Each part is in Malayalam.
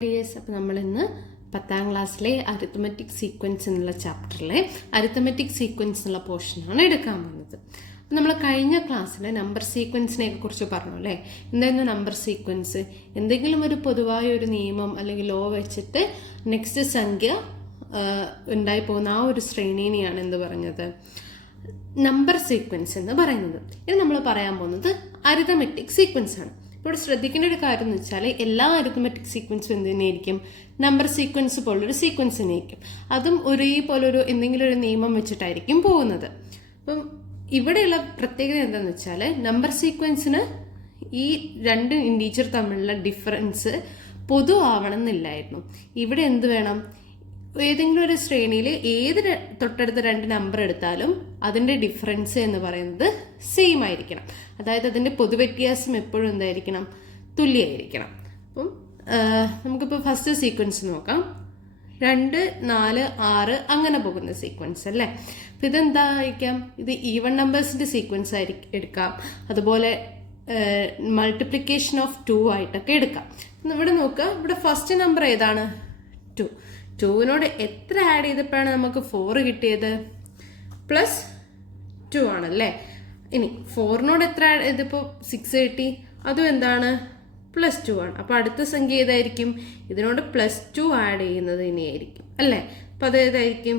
അപ്പോൾ നമ്മളിന്ന് 10ാം ക്ലാസ്സിലെ അരിത്മെറ്റിക് സീക്വൻസ് എന്നുള്ള ചാപ്റ്ററിലെ അരിത്മെറ്റിക് സീക്വൻസ് എന്നുള്ള പോർഷനാണ് എടുക്കാൻ പോകുന്നത്. അപ്പോൾ നമ്മൾ കഴിഞ്ഞ ക്ലാസ്സിൽ നമ്പർ സീക്വൻസിനെ കുറിച്ച് പറഞ്ഞു അല്ലേ. എന്തായിരുന്നു നമ്പർ സീക്വൻസ്? എന്തെങ്കിലും ഒരു പൊതുവായ ഒരു നിയമം അല്ലെങ്കിൽ ലോ വെച്ചിട്ട് നെക്സ്റ്റ് സംഖ്യ ഉണ്ടായി പോകുന്ന ആ ഒരു ശ്രേണിനെയാണ് എന്ത് പറഞ്ഞത്, നമ്പർ സീക്വൻസ് എന്ന് പറയുന്നത്. ഇത് നമ്മൾ പറയാൻ പോകുന്നത് അരിത്മെറ്റിക് സീക്വൻസ് ആണ്. ഇവിടെ ശ്രദ്ധിക്കേണ്ട ഒരു കാര്യം എന്ന് വെച്ചാൽ എല്ലാ അരിത്മെറ്റിക് സീക്വൻസും എന്ത് തന്നെയായിരിക്കും, നമ്പർ സീക്വൻസ് പോലൊരു സീക്വൻസ് തന്നെയായിരിക്കും. അതും ഒരേപോലൊരു എന്തെങ്കിലും ഒരു നിയമം വെച്ചിട്ടായിരിക്കും പോകുന്നത്. അപ്പം ഇവിടെയുള്ള പ്രത്യേകത എന്താണെന്ന് വെച്ചാൽ നമ്പർ സീക്വൻസിന് ഈ രണ്ട് ഇൻറ്റീജർ തമ്മിലുള്ള ഡിഫറൻസ് പൊതു ആവണം എന്നില്ലായിരുന്നു. ഇവിടെ എന്ത് വേണം, ഏതെങ്കിലും ഒരു ശ്രേണിയിൽ ഏത് തൊട്ടടുത്ത രണ്ട് നമ്പർ എടുത്താലും അതിൻ്റെ ഡിഫറൻസ് എന്ന് പറയുന്നത് സെയിം ആയിരിക്കണം. അതായത് അതിൻ്റെ പൊതുവ്യത്യാസം എപ്പോഴും എന്തായിരിക്കണം, തുല്യമായിരിക്കണം. അപ്പം നമുക്കിപ്പോൾ ഫസ്റ്റ് സീക്വൻസ് നോക്കാം. 2, 4, 6 അങ്ങനെ പോകുന്ന സീക്വൻസ് അല്ലേ. അപ്പം ഇതെന്തായിരിക്കാം, ഇത് ഈവൺ നമ്പേഴ്സിൻ്റെ സീക്വൻസ് ആയിരിക്കും എടുക്കാം. അതുപോലെ മൾട്ടിപ്ലിക്കേഷൻ ഓഫ് 2 ആയിട്ടൊക്കെ എടുക്കാം. ഇവിടെ നോക്കുക, ഇവിടെ ഫസ്റ്റ് നമ്പർ ഏതാണ്, 2. 2വിനോട് എത്ര ആഡ് ചെയ്തപ്പോഴാണ് നമുക്ക് 4 കിട്ടിയത്, +2 ആണല്ലേ. ഇനി 4നോട് എത്ര ആഡ് ചെയ്തപ്പോൾ 6 കിട്ടി, അതും എന്താണ്, +2 ആണ്. അപ്പോൾ അടുത്ത സംഖ്യ ഏതായിരിക്കും, ഇതിനോട് +2 ആഡ് ചെയ്യുന്നത് ഇനിയായിരിക്കും അല്ലേ. അപ്പോൾ അത് ഏതായിരിക്കും,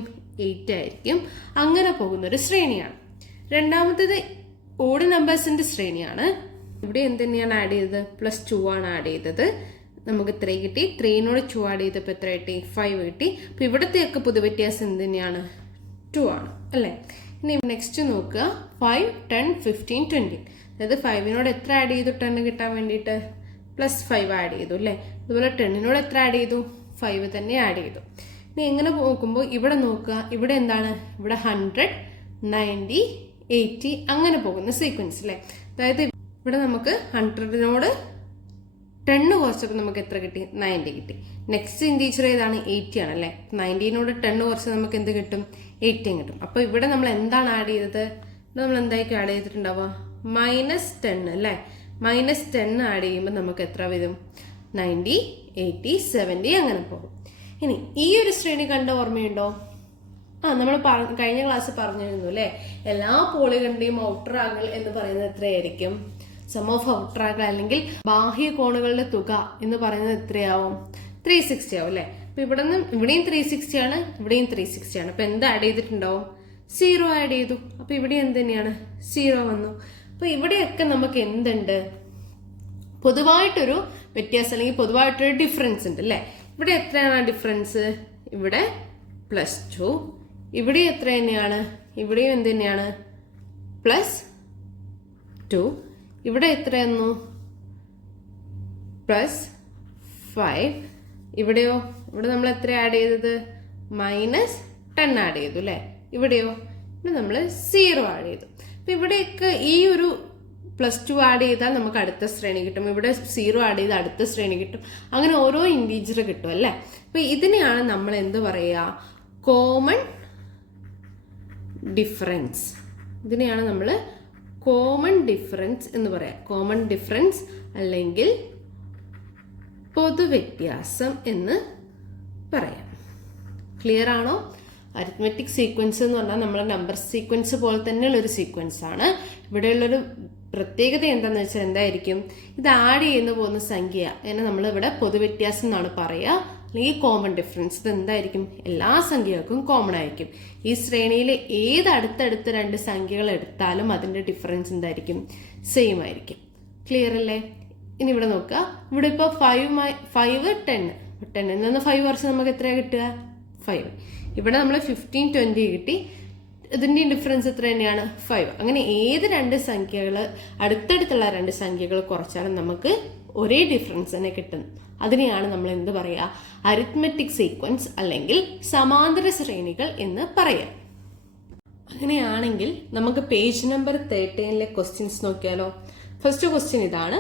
8 ആയിരിക്കും. അങ്ങനെ പോകുന്നൊരു ശ്രേണിയാണ്. രണ്ടാമത്തേത് ഓഡ് നമ്പേഴ്സിൻ്റെ ശ്രേണിയാണ്. ഇവിടെ എന്ത് തന്നെയാണ് ആഡ് ചെയ്തത്, +2 ആണ് ആഡ് ചെയ്തത്. നമുക്ക് 3 കിട്ടി. 3നോട് 2 ആഡ് ചെയ്തപ്പോൾ എത്ര കിട്ടി, 5 കിട്ടി. അപ്പോൾ ഇവിടത്തെയൊക്കെ പൊതുവ്യത്യാസം എന്ത് തന്നെയാണ്, 2 ആണ് അല്ലേ. ഇനി നെക്സ്റ്റ് നോക്കുക, 5, 10, 15, 20. അതായത് 5നോട് എത്ര ആഡ് ചെയ്തു 10 കിട്ടാൻ വേണ്ടിയിട്ട്, +5 ആഡ് ചെയ്തു അല്ലേ. അതുപോലെ 10നോട് എത്ര ആഡ് ചെയ്തു, 5 തന്നെ ആഡ് ചെയ്തു. ഇനി എങ്ങനെ നോക്കുമ്പോൾ ഇവിടെ നോക്കുക, ഇവിടെ എന്താണ്, ഇവിടെ 100, 90, 80 അങ്ങനെ പോകുന്ന സീക്വൻസ് അല്ലേ. അതായത് ഇവിടെ നമുക്ക് 100നോട് 10 കുറച്ചപ്പോൾ നമുക്ക് എത്ര കിട്ടി, 90 കിട്ടി. നെക്സ്റ്റ് ഇൻറ്റീജർ ഏതാണ്, 80 ആണല്ലേ. 90നോട് 10 കുറച്ച് നമുക്ക് എന്ത് കിട്ടും, 80 കിട്ടും. അപ്പോൾ ഇവിടെ നമ്മൾ എന്താണ് ആഡ് ചെയ്തത്, നമ്മൾ എന്തായിരിക്കും ആഡ് ചെയ്തിട്ടുണ്ടാവുക, -10 അല്ലേ. -10 ആഡ് ചെയ്യുമ്പോൾ നമുക്ക് എത്ര വരും, 90, 80, 70 അങ്ങനെ പോകും. ഇനി ഈ ഒരു ശ്രേണി കണ്ട ഓർമ്മയുണ്ടോ? നമ്മൾ കഴിഞ്ഞ ക്ലാസ് പറഞ്ഞിരുന്നു അല്ലേ, എല്ലാ പോളികളുടെയും ഔട്ടർ ആംഗിൾ എന്ന് പറയുന്നത് എത്രയായിരിക്കും, സം ഓഫ് ഔട്ടർ ആംഗിൾ അല്ലെങ്കിൽ ബാഹ്യ കോണുകളുടെ തുക എന്ന് പറയുന്നത് എത്രയാവും, 360 ആവും അല്ലേ. അപ്പൊ ഇവിടെയും 360 ആണ്, ഇവിടെയും 360 ആണ്. അപ്പൊ എന്ത് ആഡ് ചെയ്തിട്ടുണ്ടാവും, 0 ആഡ് ചെയ്തു. അപ്പൊ ഇവിടെ എന്ത് തന്നെയാണ്, 0 വന്നു. അപ്പൊ ഇവിടെയൊക്കെ നമുക്ക് എന്തുണ്ട്, പൊതുവായിട്ടൊരു വ്യത്യാസം അല്ലെങ്കിൽ പൊതുവായിട്ടൊരു ഡിഫറൻസ് ഉണ്ട് അല്ലേ. ഇവിടെ എത്രയാണ് ഡിഫറൻസ്, ഇവിടെ +2. ഇവിടെ എത്ര തന്നെയാണ്, ഇവിടെയും എന്ത് തന്നെയാണ്, +2. ഇവിടെ എത്രയായിരുന്നു, +5. ഇവിടെയോ, ഇവിടെ നമ്മൾ എത്ര ആഡ് ചെയ്തത്, -10 ആഡ് ചെയ്തു അല്ലേ. ഇവിടെയോ, ഇവിടെ നമ്മൾ 0 ആഡ് ചെയ്തു. അപ്പം ഇവിടെയൊക്കെ ഈ ഒരു +2 ആഡ് ചെയ്താൽ നമുക്ക് അടുത്ത ശ്രേണി കിട്ടും, ഇവിടെ 0 ആഡ് ചെയ്താൽ അടുത്ത ശ്രേണി കിട്ടും. അങ്ങനെ ഓരോ ഇൻറ്റീജർ കിട്ടും അല്ലേ. അപ്പം ഇതിനെയാണ് നമ്മൾ എന്ത് പറയുക, കോമൺ ഡിഫറൻസ്. ഇതിനെയാണ് നമ്മൾ കോമൺ ഡിഫറൻസ് എന്ന് പറയാം. കോമൺ ഡിഫറൻസ് അല്ലെങ്കിൽ പൊതുവ്യത്യാസം എന്ന് പറയാം. ക്ലിയർ ആണോ? അരിത്മെറ്റിക് സീക്വൻസ് എന്ന് പറഞ്ഞാൽ നമ്മൾ നമ്പർ സീക്വൻസ് പോലെ തന്നെയുള്ള ഒരു സീക്വൻസ് ആണ്. ഇവിടെയുള്ളൊരു പ്രത്യേകത എന്താണെന്ന് വെച്ചാൽ എന്തായിരിക്കും, ഇത് ആഡ് ചെയ്യുന്ന പോകുന്ന സംഖ്യ അതിനെ നമ്മൾ ഇവിടെ പൊതുവ്യത്യാസം എന്നാണ് പറയുക, അല്ലെങ്കിൽ കോമൺ ഡിഫറൻസ്. ഇത് എന്തായിരിക്കും, എല്ലാ സംഖ്യകൾക്കും കോമൺ ആയിരിക്കും. ഈ ശ്രേണിയിലെ ഏത് അടുത്തടുത്ത രണ്ട് സംഖ്യകൾ എടുത്താലും അതിൻ്റെ ഡിഫറൻസ് എന്തായിരിക്കും, സെയിം ആയിരിക്കും. ക്ലിയർ അല്ലേ? ഇനി ഇവിടെ നോക്കുക, ഇവിടെ ഇപ്പോൾ 5, 10 നിന്ന് 5 കുറച്ച് നമുക്ക് എത്രയാണ് കിട്ടുക, 5. ഇവിടെ നമ്മൾ 15, 20 കിട്ടി. ഇതിൻ്റെ ഡിഫറൻസ് എത്ര തന്നെയാണ്, 5. അങ്ങനെ ഏത് രണ്ട് സംഖ്യകൾ അടുത്തടുത്തുള്ള രണ്ട് സംഖ്യകൾ കുറച്ചാലും നമുക്ക് ഒരേ ഡിഫറൻസ് തന്നെ കിട്ടും. അതിനെയാണ് നമ്മൾ എന്ത് പറയുക, അരിത്മെറ്റിക് സീക്വൻസ് അല്ലെങ്കിൽ സമാന്തര ശ്രേണികൾ എന്ന് പറയാം. അങ്ങനെയാണെങ്കിൽ നമുക്ക് പേജ് നമ്പർ 13 ക്വസ്റ്റ്യൻസ് നോക്കിയാലോ. ഫസ്റ്റ് ക്വസ്റ്റ്യൻ ഇതാണ്,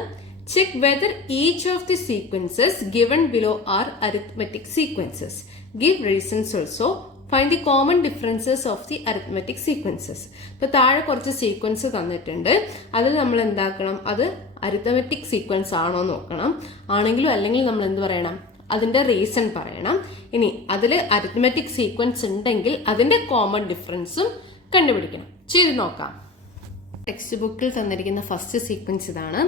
check whether each of the sequences given below are arithmetic sequences. Give reasons also. Find the common differences of the arithmetic sequences. ഇപ്പോൾ താഴെ കുറച്ച് സീക്വൻസ് തന്നിട്ടുണ്ട്, അതിൽ നമ്മൾ എന്താക്കണം, അത് അരിത്മെറ്റിക് സീക്വൻസ് ആണോ നോക്കണം. ആണെങ്കിലും അല്ലെങ്കിൽ നമ്മൾ എന്ത് പറയണം, അതിൻ്റെ റീസൺ പറയണം. ഇനി അതിൽ അരിത്മെറ്റിക് സീക്വൻസ് ഉണ്ടെങ്കിൽ അതിൻ്റെ കോമൺ ഡിഫറൻസും കണ്ടുപിടിക്കണം. ചെയ്ത് നോക്കാം. ടെക്സ്റ്റ് ബുക്കിൽ തന്നിരിക്കുന്ന ഫസ്റ്റ് സീക്വൻസ് ഇതാണ്.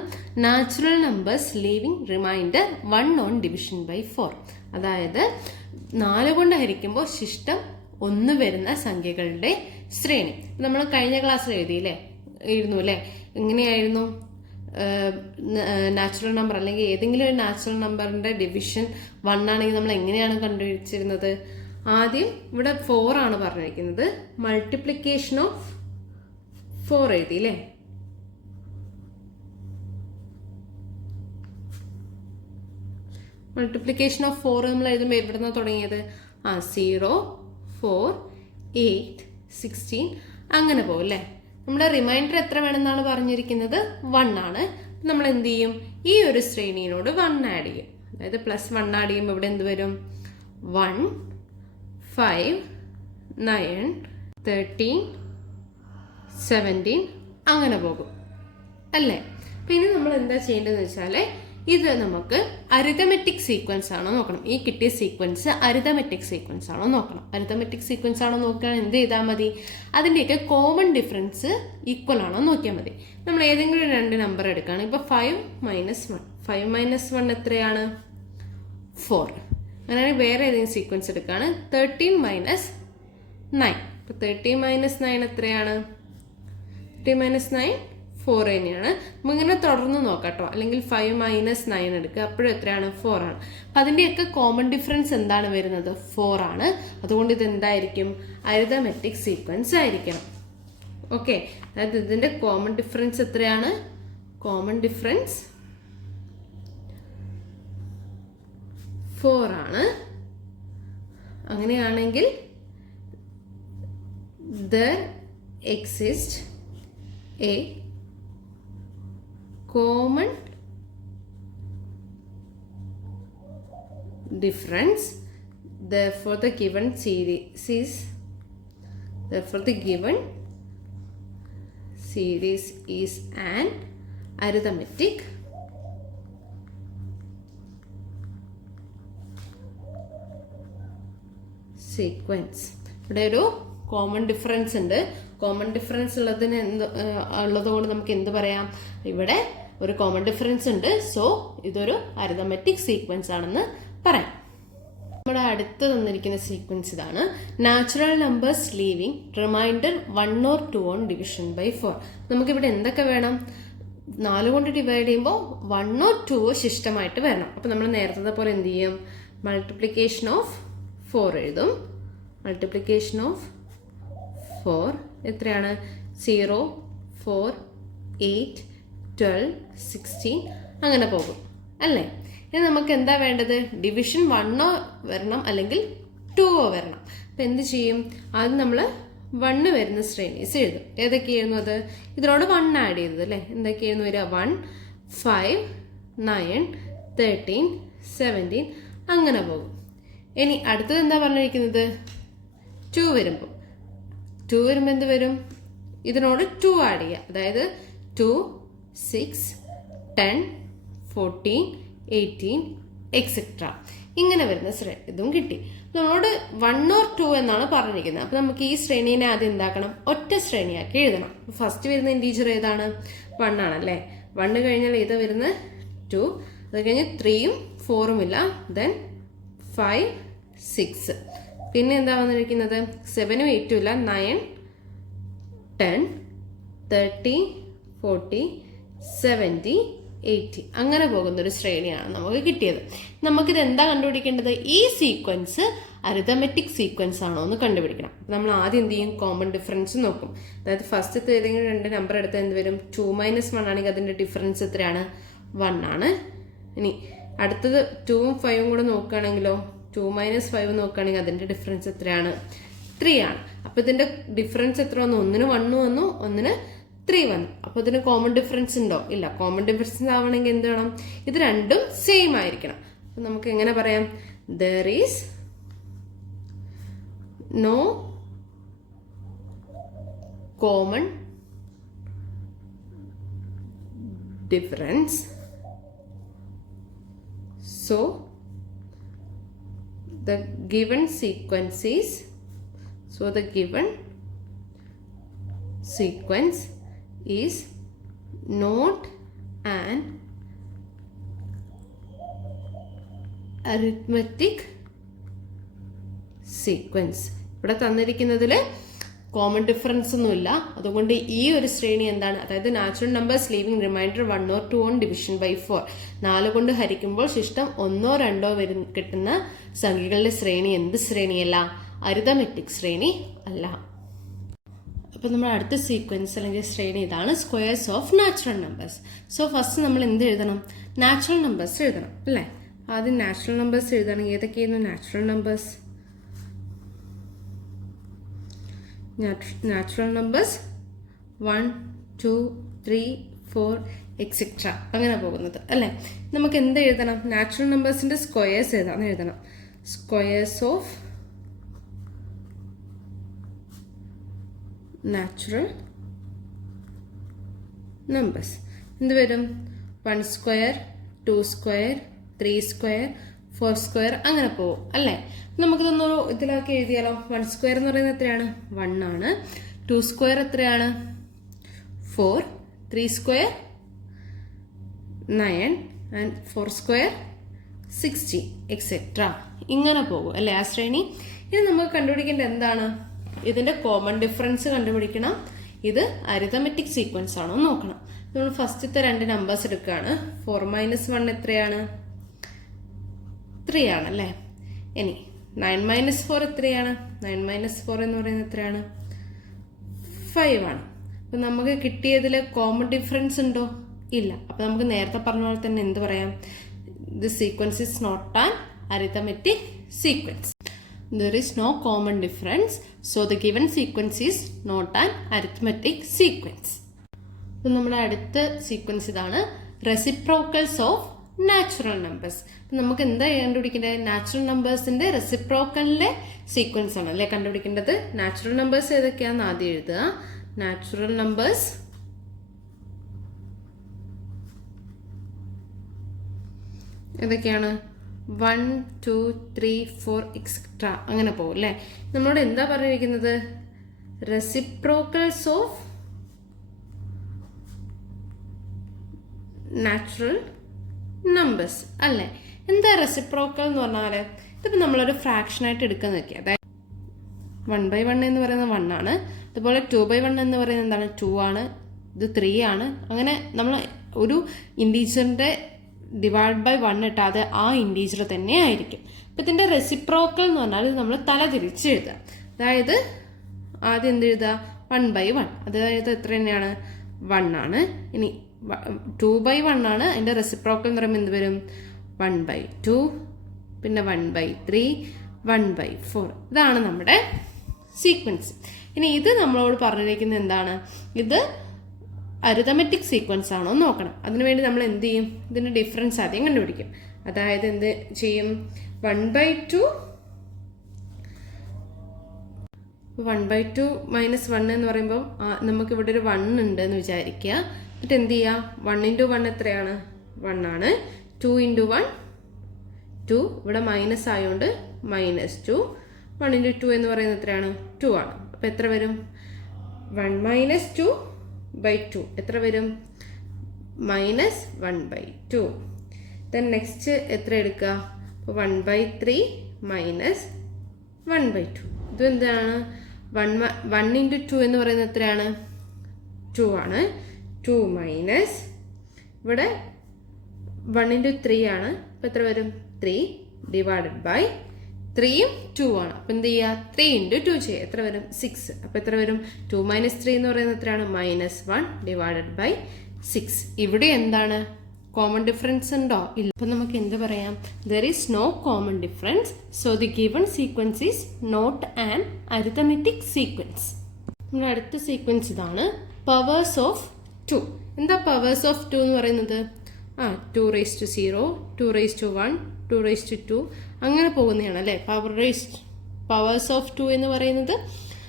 Natural numbers leaving remainder 1 on division by 4. അതായത് 4 കൊണ്ട് ഹരിക്കുമ്പോൾ ശിഷ്ടം 1 വരുന്ന സംഖ്യകളുടെ ശ്രേണി. നമ്മൾ കഴിഞ്ഞ ക്ലാസ്സിൽ എഴുതുന്നു അല്ലേ? എങ്ങനെയായിരുന്നു നാച്ചുറൽ നമ്പർ അല്ലെങ്കിൽ ഏതെങ്കിലും ഒരു നാച്ചുറൽ നമ്പറിന്റെ ഡിവിഷൻ 1 ആണെങ്കിൽ നമ്മൾ എങ്ങനെയാണ് കണ്ടുപിടിച്ചിരുന്നത്? ആദ്യം ഇവിടെ 4 ആണ് പറഞ്ഞിരിക്കുന്നത്. മൾട്ടിപ്ലിക്കേഷൻ ഓഫ് 4 എഴുതി അല്ലേ? മൾട്ടിപ്ലിക്കേഷൻ ഓഫ് 4 നമ്മൾ എഴുതുമ്പോൾ എവിടെ നിന്നാണ് തുടങ്ങിയത്? 0, 4, 8, 16 അങ്ങനെ പോകും അല്ലേ? നമ്മുടെ റിമൈൻഡർ എത്ര വേണമെന്നാണ് പറഞ്ഞിരിക്കുന്നത്? 1 ആണ്. നമ്മൾ എന്ത് ചെയ്യും? ഈ ഒരു ശ്രേണിയോട് 1 ആഡ് ചെയ്യും. അതായത് +1 ആഡ് ചെയ്യുമ്പോൾ ഇവിടെ എന്ത് വരും? 1, 5, 9, 13, 17 അങ്ങനെ പോകും അല്ലേ? പിന്നെ നമ്മൾ എന്താ ചെയ്യേണ്ടതെന്ന് വെച്ചാൽ ഇത് നമുക്ക് അരിതമെറ്റിക് സീക്വൻസ് ആണോ നോക്കണം. ഈ കിട്ടിയ സീക്വൻസ് അരിതമെറ്റിക് സീക്വൻസ് ആണോ നോക്കണം. അരിതമെറ്റിക് സീക്വൻസ് ആണോ നോക്കാൻ എന്ത് ചെയ്താൽ മതി? അതിൻ്റെയൊക്കെ കോമൺ ഡിഫറൻസ് ഈക്വൽ ആണോ നോക്കിയാൽ മതി. നമ്മൾ ഏതെങ്കിലും 2 നമ്പർ എടുക്കുകയാണ്. ഇപ്പോൾ 5 - 1 എത്രയാണ്? 4. അങ്ങനെയാണെങ്കിൽ വേറെ ഏതെങ്കിലും സീക്വൻസ് എടുക്കുകയാണ്. 13 - 9. ഇപ്പോൾ 13 - 9 എത്രയാണ്? 13 - 9 4 തന്നെയാണ്. നമുക്കിങ്ങനെ തുടർന്ന് നോക്കാം കേട്ടോ. അല്ലെങ്കിൽ 5 - 9 എടുക്കുക. അപ്പോഴും എത്രയാണ്? 4 ആണ്. അപ്പം അതിൻ്റെയൊക്കെ കോമൺ ഡിഫറൻസ് എന്താണ് വരുന്നത്? 4 ആണ്. അതുകൊണ്ട് ഇത് എന്തായിരിക്കും? അരിതമെറ്റിക് സീക്വൻസ് ആയിരിക്കണം. ഓക്കെ, അതായത് ഇതിൻ്റെ കോമൺ ഡിഫറൻസ് എത്രയാണ്? കോമൺ ഡിഫറൻസ് 4 ആണ്. അങ്ങനെയാണെങ്കിൽ there exists a common difference, therefore the given series is an arithmetic sequence. ഇവിടെ ഒരു കോമൺ ഡിഫറൻസ് ഉണ്ട്. കോമൺ ഡിഫറൻസ് ഉള്ളതുകൊണ്ട് നമുക്ക് എന്ത് പറയാം? ഇവിടെ ഒരു കോമൺ ഡിഫറൻസ് ഉണ്ട്. സോ ഇതൊരു അരിതമെറ്റിക് സീക്വൻസ് ആണെന്ന് പറയാം. നമ്മുടെ അടുത്ത് തന്നിരിക്കുന്ന സീക്വൻസ് ഇതാണ്. Natural numbers leaving remainder 1 or 2 on division by 4. നമുക്കിവിടെ എന്തൊക്കെ വേണം? 4 കൊണ്ട് ഡിവൈഡ് ചെയ്യുമ്പോൾ 1 or 2 ശിഷ്ടമായിട്ട് വരണം. അപ്പം നമ്മൾ നേരത്തെ പോലെ എന്ത് ചെയ്യും? മൾട്ടിപ്ലിക്കേഷൻ ഓഫ് 4 എഴുതും. മൾട്ടിപ്ലിക്കേഷൻ ഓഫ് 4 എത്രയാണ്? 0, 4, 8, 12, 16 അങ്ങനെ പോകും അല്ലേ? ഇനി നമുക്ക് എന്താ വേണ്ടത്? ഡിവിഷൻ 1 വരണം അല്ലെങ്കിൽ 2 വരണം. അപ്പം എന്ത് ചെയ്യും? ആദ്യം നമ്മൾ 1 വരുന്ന ശ്രേണീസ് എഴുതും. ഏതൊക്കെയായിരുന്നു അത്? ഇതിനോട് 1 ആഡ് ചെയ്തത് അല്ലേ? എന്തൊക്കെയായിരുന്നു വരിക? 1, 5, 9, 13, 17 അങ്ങനെ പോകും. ഇനി അടുത്തത് എന്താ പറഞ്ഞിരിക്കുന്നത്? 2 വരുമ്പോൾ എന്ത് വരും? ഇതിനോട് 2 ആഡ് ചെയ്യുക. അതായത് 2, 6, 10, 14, 18 എക്സെട്ര ഇങ്ങനെ വരുന്ന ഇതും കിട്ടി. നമ്മളോട് 1 or 2 എന്നാണ് പറഞ്ഞിരിക്കുന്നത്. അപ്പം നമുക്ക് ഈ ശ്രേണീനെ ആദ്യം എന്താക്കണം? ഒറ്റ ശ്രേണിയാക്കി എഴുതണം. ഫസ്റ്റ് വരുന്ന ഇൻറ്റീജർ ഏതാണ്? 1 ആണല്ലേ? 1 കഴിഞ്ഞാൽ ഏതാ വരുന്നത്? 2. അത് കഴിഞ്ഞ് 3ഉം 4ഉം ഇല്ല. ദെൻ 5, 6. പിന്നെ എന്താ വന്നിരിക്കുന്നത്? 7ഉം 8ഉം ഇല്ല. 9, 10, 30, 40, 70, 80 അങ്ങനെ പോകുന്നൊരു ശ്രേണിയാണ് നമുക്ക് കിട്ടിയത്. നമുക്കിത് എന്താ കണ്ടുപിടിക്കേണ്ടത്? ഈ സീക്വൻസ് അരിതമെറ്റിക് സീക്വൻസ് ആണോ എന്ന് കണ്ടുപിടിക്കണം. അപ്പം നമ്മൾ ആദ്യം എന്ത് ചെയ്യും? കോമൺ ഡിഫറൻസ് നോക്കും. അതായത് ഫസ്റ്റത്തെ ഏതെങ്കിലും 2 നമ്പർ എടുത്താൽ എന്ത് വരും? 2 - 1 ആണെങ്കിൽ അതിൻ്റെ ഡിഫറൻസ് എത്രയാണ്? 1 ആണ്. ഇനി അടുത്തത് 2ഉം 5ഉം കൂടെ നോക്കുകയാണെങ്കിലോ? 2 - 5 നോക്കുകയാണെങ്കിൽ അതിൻ്റെ ഡിഫറൻസ് എത്രയാണ്? 3 ആണ്. അപ്പോൾ ഇതിൻ്റെ ഡിഫറൻസ് എത്ര വന്നു? ഒന്നിന് 1 വന്നു, ഒന്നിന് 3 വന്നു. അപ്പോൾ ഇതിന് കോമൺ ഡിഫറൻസ് ഉണ്ടോ? ഇല്ല. കോമൺ ഡിഫറൻസ് ആവണമെങ്കിൽ എന്ത് വേണം? ഇത് രണ്ടും സെയിം ആയിരിക്കണം. അപ്പം നമുക്ക് എങ്ങനെ പറയാം? There is no common difference, so the given sequence is, so the given sequence is not an arithmetic sequence. ഇവിടെ തന്നിരിക്കുന്നതിൽ കോമൺ ഡിഫറൻസ് ഒന്നുമില്ല, അതുകൊണ്ട് ഈ ഒരു ശ്രേണി എന്താണ്, അതായത് natural numbers leaving remainder 1 or 2 on division by 4, 4 കൊണ്ട് ഹരിക്കുമ്പോൾ ശിഷ്ടം 1 or 2 കിട്ടുന്ന സംഖ്യകളുടെ ശ്രേണി എന്ത് ശ്രേണിയല്ല, അരിതമെറ്റിക് ശ്രേണി അല്ല. അപ്പോൾ നമ്മൾ അടുത്ത സീക്വൻസ് അല്ലെങ്കിൽ ശ്രേണി ഇതാണ്, squares of natural numbers. So first നമ്മൾ എന്ത് എഴുതണം, നാച്ചുറൽ നമ്പേഴ്സ് എഴുതണം അല്ലേ. ആദ്യം നാച്ചുറൽ നമ്പേഴ്സ് എഴുതണം. ഏതൊക്കെയായിരുന്നു natural numbers? Natural numbers 1, 2, 3, 4 etcetera അങ്ങനെ പോകുന്നത് അല്ലേ. നമുക്ക് എന്ത് എഴുതണം, നാച്ചുറൽ നമ്പേഴ്സിന്റെ സ്ക്വയേഴ്സ് ഏതാണെന്ന് എഴുതണം. സ്ക്വയേഴ്സ് ഓഫ് നാച്ചുറൽ നമ്പേഴ്സ് എന്ത് വരും? 1 സ്ക്വയർ, 2 സ്ക്വയർ, 3 സ്ക്വയർ, 4 സ്ക്വയർ അങ്ങനെ പോകും അല്ലേ. നമുക്കിതൊന്നൊരു ഇതിലാക്കി എഴുതിയാലോ. 1 സ്ക്വയർ എന്ന് പറയുന്നത് എത്രയാണ്? 1 ആണ്. 2 സ്ക്വയർ എത്രയാണ്? 4. 3 സ്ക്വയർ 9 ആൻഡ് 4 സ്ക്വയർ 60 എക്സെട്ര ഇങ്ങനെ പോകും അല്ലേ ആ ശ്രേണി. ഇത് നമുക്ക് കണ്ടുപിടിക്കേണ്ടത് എന്താണ്? ഇതിന്റെ കോമൺ ഡിഫറൻസ് കണ്ടുപിടിക്കണം. ഇത് അരിതമെറ്റിക് സീക്വൻസ് ആണോ നോക്കണം. നമ്മൾ ഫസ്റ്റത്തെ 2 നമ്പേഴ്സ് എടുക്കുകയാണ്. 4 - 1 എത്രയാണ്? 3 ആണല്ലേ. ഇനി 9 - 4 എത്രയാണ്? 9 - 4 എന്ന് പറയുന്നത് എത്രയാണ്? 5 ആണ്. അപ്പൊ നമുക്ക് കിട്ടിയതിൽ കോമൺ ഡിഫറൻസ് ഉണ്ടോ? ഇല്ല. അപ്പൊ നമുക്ക് നേരത്തെ പറഞ്ഞ പോലെ തന്നെ എന്ത് പറയാം? The sequence is not an arithmetic sequence. There is no common difference, so the given sequence is not an arithmetic sequence. അപ്പോൾ നമ്മുടെ അടുത്ത സീക്വൻസ് ഇതാണ്, റെസിപ്രോക്കൽസ് ഓഫ് നാച്ചുറൽ നമ്പേഴ്സ്. നമുക്ക് എന്താ കണ്ടുപിടിക്കേണ്ടത്? നാച്ചുറൽ നമ്പേഴ്സിന്റെ റെസിപ്രോക്കലിന്റെ സീക്വൻസ് ആണ് അല്ലേ കണ്ടുപിടിക്കേണ്ടത്. നാച്ചുറൽ നമ്പേഴ്സ് ഏതൊക്കെയാണെന്ന് ആദ്യം എഴുതുക. നാച്ചുറൽ നമ്പേഴ്സ് ഏതൊക്കെയാണ്? 1, 2, 3, 4 എക്സെട്ര അങ്ങനെ പോകും അല്ലേ. നമ്മളോട് എന്താ പറഞ്ഞിരിക്കുന്നത്? റെസിപ്രോക്കൽസ് ഓഫ് നാച്ചുറൽ നമ്പേഴ്സ് അല്ലേ. എന്താ റെസിപ്രോക്കൽ എന്ന് പറഞ്ഞാല്, ഇതിപ്പോൾ നമ്മളൊരു ഫ്രാക്ഷൻ ആയിട്ട് എടുക്കാൻ നോക്കി. അതായത് 1/1 എന്ന് പറയുന്നത് 1 ആണ്. അതുപോലെ 2/1 എന്ന് പറയുന്നത് എന്താണ്? 2 ആണ്. ഇത് 3 ആണ്. അങ്ങനെ നമ്മൾ ഒരു ഇൻറ്റീജറിന്റെ ഡിവൈഡ് ബൈ 1 ഇട്ടാതെ ആ ഇൻറ്റീജർ തന്നെ ആയിരിക്കും. അപ്പം ഇതിൻ്റെ റെസിപ്രോക്കൽ എന്ന് പറഞ്ഞാൽ നമ്മൾ തല തിരിച്ച് എഴുതുക. അതായത് ആദ്യം എന്ത് എഴുതുക? 1/1. അതായത് എത്ര തന്നെയാണ്? 1 ആണ്. ഇനി 2/1 ആണ്. അതിൻ്റെ റെസിപ്രോക്കൽ എന്ന് പറയുമ്പോൾ എന്ത് വരും? 1/2, പിന്നെ 1/3, 1/4. ഇതാണ് നമ്മുടെ സീക്വൻസ്. ഇനി ഇത് നമ്മളോട് പറഞ്ഞിരിക്കുന്നത് എന്താണ്? ഇത് അരിതമെറ്റിക് സീക്വൻസ് ആണോ നോക്കണം. അതിനുവേണ്ടി നമ്മൾ എന്ത് ചെയ്യും? ഇതിന്റെ ഡിഫറൻസ് ആദ്യം കണ്ടുപിടിക്കും. അതായത് എന്ത് ചെയ്യും? 1/2 -1 എന്ന് പറയുമ്പോൾ നമുക്ക് ഇവിടെ ഒരു 1 ഉണ്ട് എന്ന് വിചാരിക്കുക. എന്നിട്ട് എന്ത് ചെയ്യുക? 1 × 1 എത്രയാണ്? 1 ആണ്. 2 × 1 2. ഇവിടെ മൈനസ് ആയതുകൊണ്ട് -2. 1 × 2 എന്ന് പറയുന്നത് എത്രയാണ്? 2 ആണ്. അപ്പം എത്ര വരും? 1 - 2/2 എത്ര വരും? -1/2. ദെൻ നെക്സ്റ്റ് എത്ര എടുക്കുക? അപ്പോൾ 1/3 - 1/2. ഇത് എന്താണ്? 1 × 2 എന്ന് പറയുന്നത് എത്രയാണ്? 2 ആണ്. 2 മൈനസ് ഇവിടെ 1 × 3 ആണ്. അപ്പോൾ എത്ര വരും? 3 ഡിവൈഡഡ് ബൈ 3യും 2 ആണ്. അപ്പം എന്ത് ചെയ്യുക? 3 × 2 ചെയ്യുക. എത്ര വരും? 6. അപ്പം എത്ര വരും? 2 - 3 എന്ന് പറയുന്നത് എത്രയാണ്? -1 ഡിവൈഡഡ് ബൈ 6. ഇവിടെ എന്താണ്? കോമൺ ഡിഫറൻസ് ഉണ്ടോ? ഇല്ല. അപ്പം നമുക്ക് എന്ത് പറയാം? There is no common difference, so the given sequence is not an arithmetic sequence. നമ്മുടെ അടുത്ത സീക്വൻസ് ഇതാണ്, പവേഴ്സ് ഓഫ് 2. എന്താ പവേഴ്സ് ഓഫ് 2 എന്ന് പറയുന്നത്? 2⁻0, 2⁻1, 2⁻2 അങ്ങനെ പോകുന്നതാണ് അല്ലേ പവേഴ്സ് ഓഫ് 2 എന്ന് പറയുന്നത്.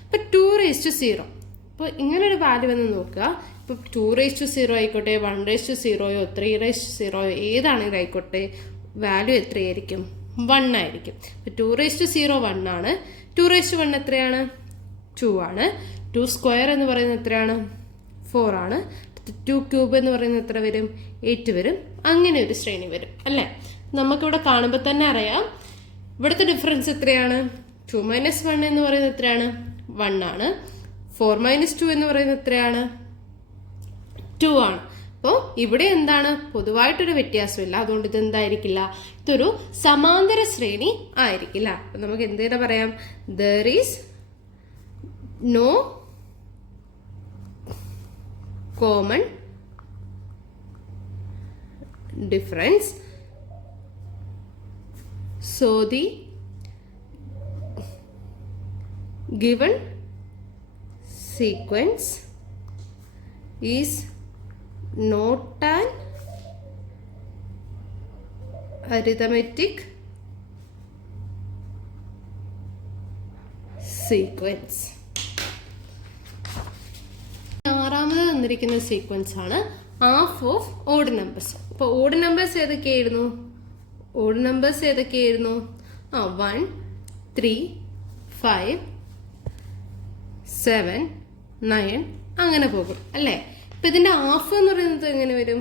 ഇപ്പം 2⁻0. അപ്പോൾ ഇങ്ങനൊരു വാല്യൂ വന്ന് നോക്കുക. ഇപ്പോൾ 2⁻0 ആയിക്കോട്ടെ, 1⁻0, 3⁻0 ഏതാണെങ്കിലും ആയിക്കോട്ടെ, വാല്യൂ എത്രയായിരിക്കും? 1 ആയിരിക്കും. 2⁻0 1 ആണ്. 2⁻1 എത്രയാണ്? 2 ആണ്. 2 സ്ക്വയർ എന്ന് പറയുന്നത് എത്രയാണ്? 4 ആണ്. 2 ക്യൂബ് എന്ന് പറയുന്നത് എത്ര വരും? 8 വരും. അങ്ങനെ ഒരു ശ്രേണി വരും അല്ലേ? നമുക്കിവിടെ കാണുമ്പോൾ തന്നെ അറിയാം ഇവിടുത്തെ ഡിഫറൻസ് എത്രയാണ്? 2 - 1 എന്ന് പറയുന്നത് എത്രയാണ്? 1 ആണ്. 4 - 2 എന്ന് പറയുന്നത് എത്രയാണ്? 2 ആണ്. അപ്പോൾ ഇവിടെ എന്താണ്? പൊതുവായിട്ടൊരു വ്യത്യാസമില്ല. അതുകൊണ്ട് ഇത് എന്തായിരിക്കില്ല? ഇതൊരു സമാന്തര ശ്രേണി ആയിരിക്കില്ല. അപ്പൊ നമുക്ക് എന്ത് ചെയ്താ പറയാം? There is no common difference. So the given sequence is not an arithmetic sequence. ആറാമത് തന്നിരിക്കുന്ന സീക്വൻസ് ആണ് ഹാഫ് ഓഫ് ഓഡ് നമ്പേഴ്സ്. അപ്പോൾ ഓഡ് നമ്പേഴ്സ് ഏതൊക്കെയായിരുന്നു? 1, 3, 5, 7, 9 അങ്ങനെ പോകും അല്ലേ? ഇപ്പൊ ഇതിന്റെ ഹാഫ് എന്ന് പറയുന്നത് എങ്ങനെ വരും?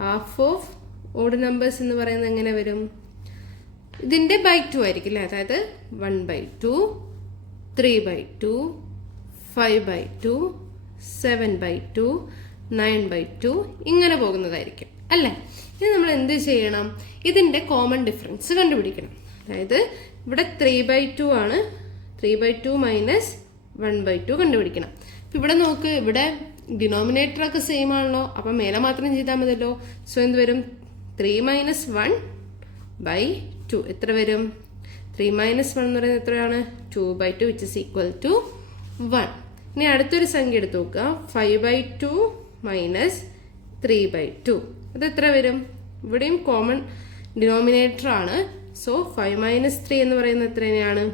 ഹാഫ് ഓഫ് ഓഡ് നമ്പേഴ്സ് എന്ന് പറയുന്നത് എങ്ങനെ വരും? ഇതിന്റെ ബൈ 2 ആയിരിക്കും അല്ലേ? അതായത് 1/2, 3/2, 5/2, 7/2, 9/2 ഇങ്ങനെ പോകുന്നതായിരിക്കും അല്ലേ? ഇനി നമ്മൾ എന്ത് ചെയ്യണം? ഇതിന്റെ കോമൺ ഡിഫറൻസ് കണ്ടുപിടിക്കണം. അതായത് ഇവിടെ 3/2 ആണ്. 3/2 മൈനസ് 1/2 കണ്ടുപിടിക്കണം. അപ്പം ഇവിടെ നോക്ക്, ഇവിടെ ഡിനോമിനേറ്റർ ഒക്കെ സെയിം ആണല്ലോ. അപ്പം മേലെ മാത്രം ചെയ്താൽ മതിയല്ലോ. സോ എന്ത് വരും? 3 - 1/2 എത്ര വരും? 3 - 1 എന്ന് പറയുന്നത് എത്രയാണ്? 2/2 which is equal to 1. ഇനി അടുത്തൊരു സംഖ്യ എടുത്ത് നോക്കുക. 5/2 മൈനസ് 3/2 അത് എത്ര വരും? ഇവിടെയും കോമൺ ഡിനോമിനേറ്റർ ആണ്. സോ 5 - 3 എന്ന് പറയുന്നത് എത്ര തന്നെയാണ്?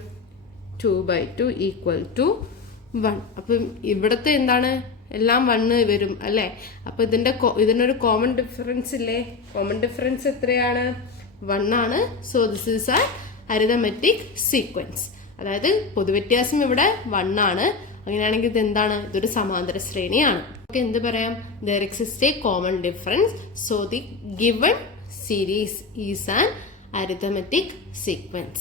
2/2 ഈക്വൽ ടു 1. അപ്പം ഇവിടുത്തെ എന്താണ്? എല്ലാം 1 വരും അല്ലേ? അപ്പൊ ഇതിനൊരു കോമൺ ഡിഫറൻസ് ഇല്ലേ? കോമൺ ഡിഫറൻസ് എത്രയാണ്? 1 ആണ്. So this is an arithmetic sequence. അതായത് പൊതുവ്യത്യാസം ഇവിടെ 1 ആണ്. അങ്ങനെയാണെങ്കിൽ ഇത് എന്താണ്? ഇതൊരു സമാന്തര ശ്രേണിയാണ്. നമുക്ക് എന്ത് പറയാം? There exist A common difference. So the given series is an arithmetic sequence.